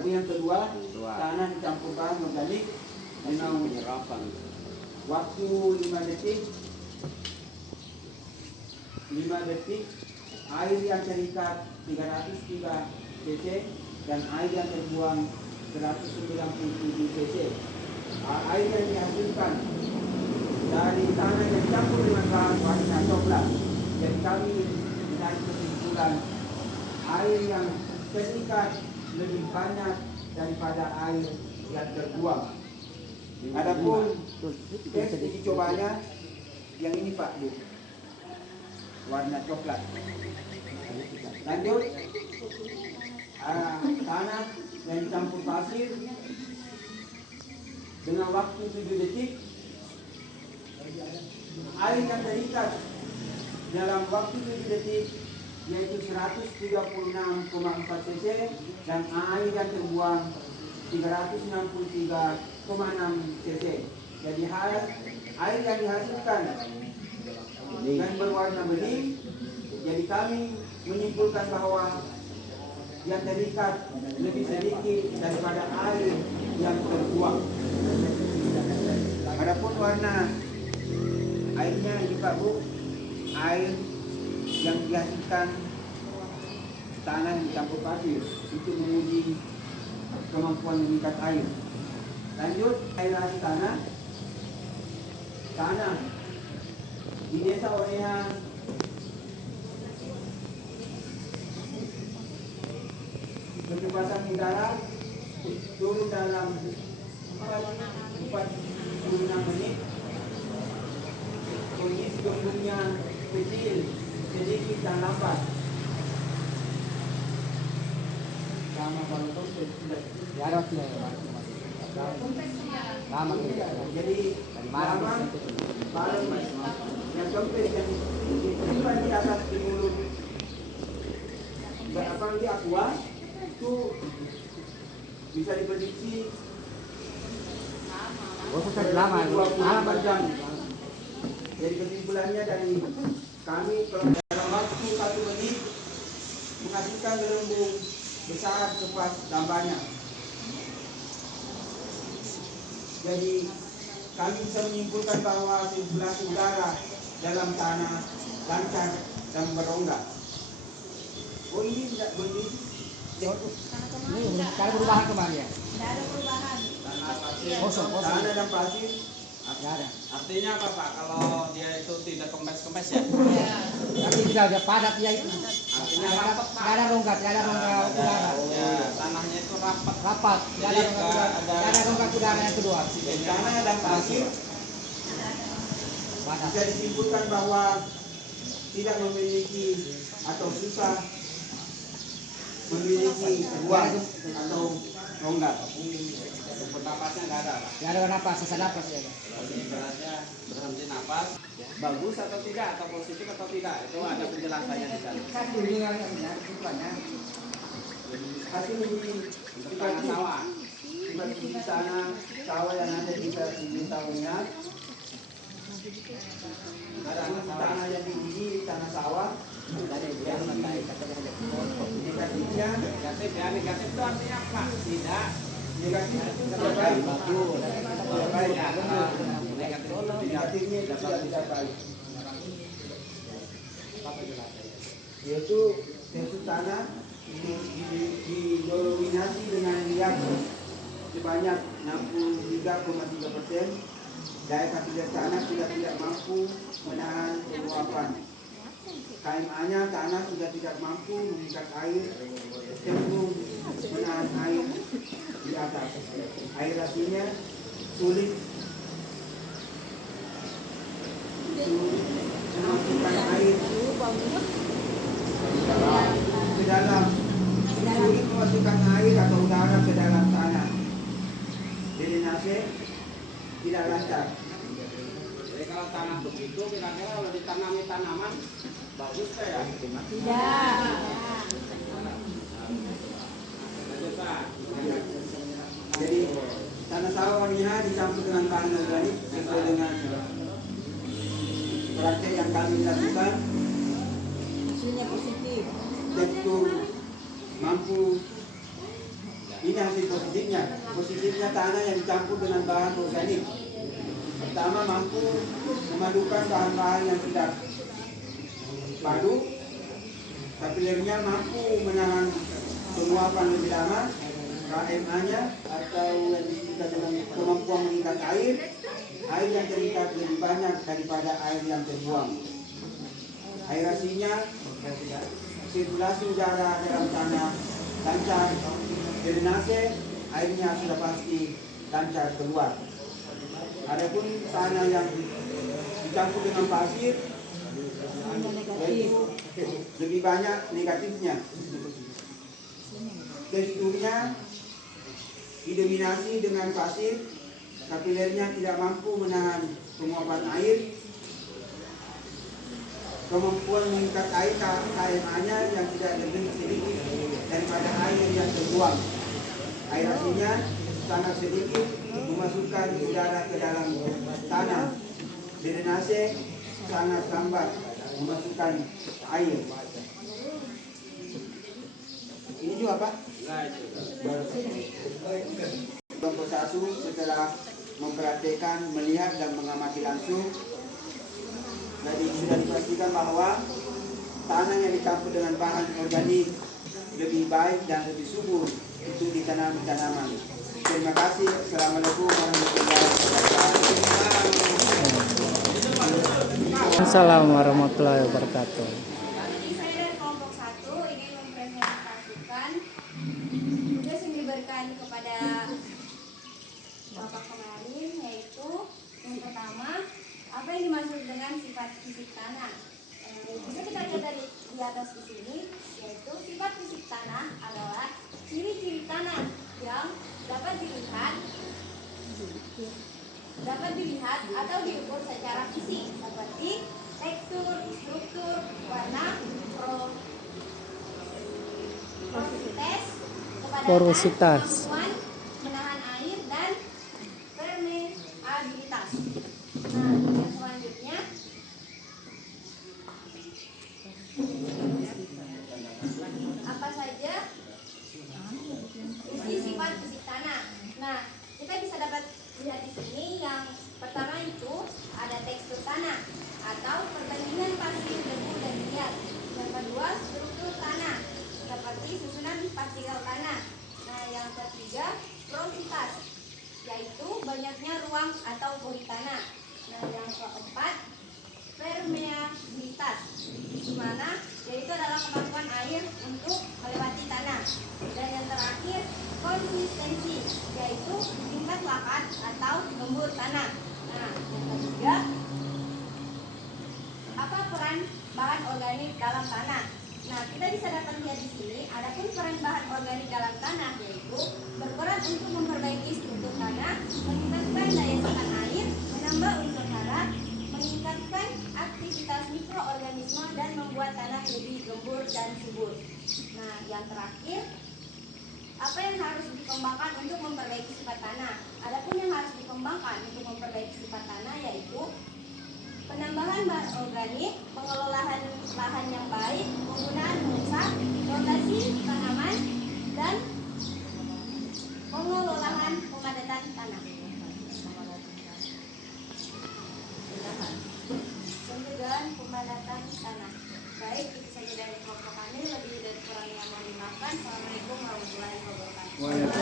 Adapun yang kedua, tanah dicampur bahan organik dengan penyerapan. waktu 5 detik, air yang terikat 303 cc dan air yang terbuang 197 cc. Air yang dihasilkan dari tanah yang dicampur dengan bahan warna coklat. Jadi kami menarik kesimpulan air yang terikat lebih banyak daripada air yang terbuang. Adapun tes uji cobanya yang ini Pak Bu, warna coklat. Lanjut, tanah yang dicampur pasir dengan waktu 7 detik, air yang terikat dalam waktu 7 detik yaitu 136,4 cc dan air yang terbuang 363,6 cc. Jadi air yang dihasilkan dan berwarna bening. Jadi kami menyimpulkan bahwa yang terikat lebih sedikit daripada air yang terbuang. Adapun warna airnya ini Pak Bu, air yang dihasilkan tanah yang dicampur pasir untuk menguji kemampuan mengikat air. Lanjut, aerasi tanah di Desa Orehan kebebasan udara turun dalam 46 menit. Kondisi gembungnya kecil, sedikit dan lambat. Sama kalau jadi lama balon yang kempes yang disimpan di atas di mulut di aqua itu bisa diprediksi 24 jam. Jadi kesimpulannya dari kami dalam waktu 1 menit menghasilkan gelembung besar, cepat dan banyak. Jadi kami bisa menyimpulkan bahwa sirkulasi udara dalam tanah lancar dan berongga. Oh ini tidak begitu. Ini kalau perubahan kemarin ya? Tidak ada perubahan. Kosong. Tanah dan pasir. Artinya apa Pak? Kalau dia itu tidak kempes-kempes ya? Ya. Tapi tidak ada padat ya itu. Artinya rapat Pak. Tidak ada rongga udara. Ya, tanahnya itu rapat. Rapat. Tidak ada rongga udara yang kedua. Tanah dan pasir bisa disimpulkan bahwa tidak memiliki atau susah memiliki ruang atau rongga. Bernapasnya nggak ada Pak. Tidak ada napas, sesak napas ya. Ini beratnya berhenti napas. Bagus atau tidak? Atau positif atau tidak? Itu ada penjelasannya di sana. Hasil uji Untuk tanah sawah. di tanah sawah yang ada di Desa Orehan. Tanah yang diuji tanah sawah. Negatifnya Negatif ya, negatif itu artinya apa? Tidak. negatif itu tidak baik. Tidak baik. Negatif itu Negatifnya itu tidak baik. Yaitu tekstur tanah didominasi dengan liat sebanyak 63,3%. Daya tahan tanah sudah tidak mampu menahan penguapan. KMA-nya tanah sudah tidak mampu mengikat air, cenderung menahan air di atas. Aerasinya sulit memasukkan air ke dalam, sulit memasukkan air atau udara ke dalam tanah. Drainase tidak lancar. Jadi kalau tanah begitu kira-kira kalau ditanami tanaman bagus ya? Tidak. Jadi tanah sawah ini dicampur dengan bahan organik sesuai dengan praktek yang kami lakukan. Hasilnya positif. Tekstur mampu Ini hasil positifnya. Positifnya tanah yang dicampur dengan bahan organik. Pertama, mampu memadukan bahan-bahan yang sudah padu. Kapilernya mampu menahan penguapan lebih lama. KMA-nya atau yang disebut dengan kemampuan mengikat air. Air yang terikat lebih banyak daripada air yang terbuang. Aerasinya, sirkulasi udara dalam tanah lancar. Drainase, airnya sudah pasti lancar keluar. Adapun tanah yang dicampur dengan pasir, yaitu lebih banyak negatifnya. Teksturnya didominasi dengan pasir, kapilernya tidak mampu menahan penguapan air. Kemampuan mengikat air KMA-nya yang tidak lebih sedikit daripada air yang terbuang. Aerasinya sangat sedikit memasukkan udara ke dalam tanah. Drainase sangat lambat memasukkan air. Ini juga Pak. Kelompok 1 setelah memperhatikan, melihat dan mengamati langsung, jadi sudah dipastikan bahwa tanah yang dicampur dengan bahan organik lebih baik dan lebih subur untuk ditanam tanaman. Terima kasih. Assalamualaikum warahmatullahi wabarakatuh. Assalamualaikum warahmatullahi wabarakatuh. Jadi saya dari kelompok 1 ingin mempresentasikan tugas yang diberikan kepada Bapak kemarin, yaitu yang pertama, apa yang dimaksud dengan sifat fisik tanah. Bisa kita lihat dari di atas di sini, yaitu sifat fisik tanah adalah ciri-ciri tanah yang dapat dilihat atau diukur secara fisik, seperti tekstur, struktur, warna, porositas, kemampuan menahan air, dan permeabilitas. Nah, yang selanjutnya, apa saja isi sifat fisik tanah. Nah, kita bisa dapat lihat di sini. Yang pertama itu ada tekstur tanah atau perbandingan pasir, debu, dan minyak. Yang kedua, struktur tanah seperti susunan partikel tanah. Nah, yang ketiga, porositas, yaitu banyaknya ruang atau void tanah. Nah, yang keempat, permeabilitas, di mana yaitu adalah kemampuan air untuk melewati tanah. Dan yang terakhir, konsistensi, yaitu tingkat lakat atau gembur tanah. Nah, yang ketiga, apa peran bahan organik dalam tanah? Nah, kita bisa dapat lihat di sini, adapun peran bahan organik dalam tanah yaitu berperan untuk memperbaiki struktur tanah, meningkatkan daya tahan air, menambah unsur hara, meningkatkan aktivitas mikroorganisme, dan membuat tanah lebih gembur dan subur. Nah, yang terakhir, apa yang harus dikembangkan untuk memperbaiki sifat tanah? Adapun yang harus dikembangkan untuk memperbaiki sifat tanah yaitu penambahan bahan organik, pengelolaan lahan yang baik, penggunaan mulsa, rotasi tanaman, dan pengelolaan pemadatan tanah. Pencegahan pemadatan tanah. Baik, itu saja dari kelompok kami. Lebih dari kurangnya mohon dimaafkan. Assalamualaikum warahmatullahi wabarakatuh.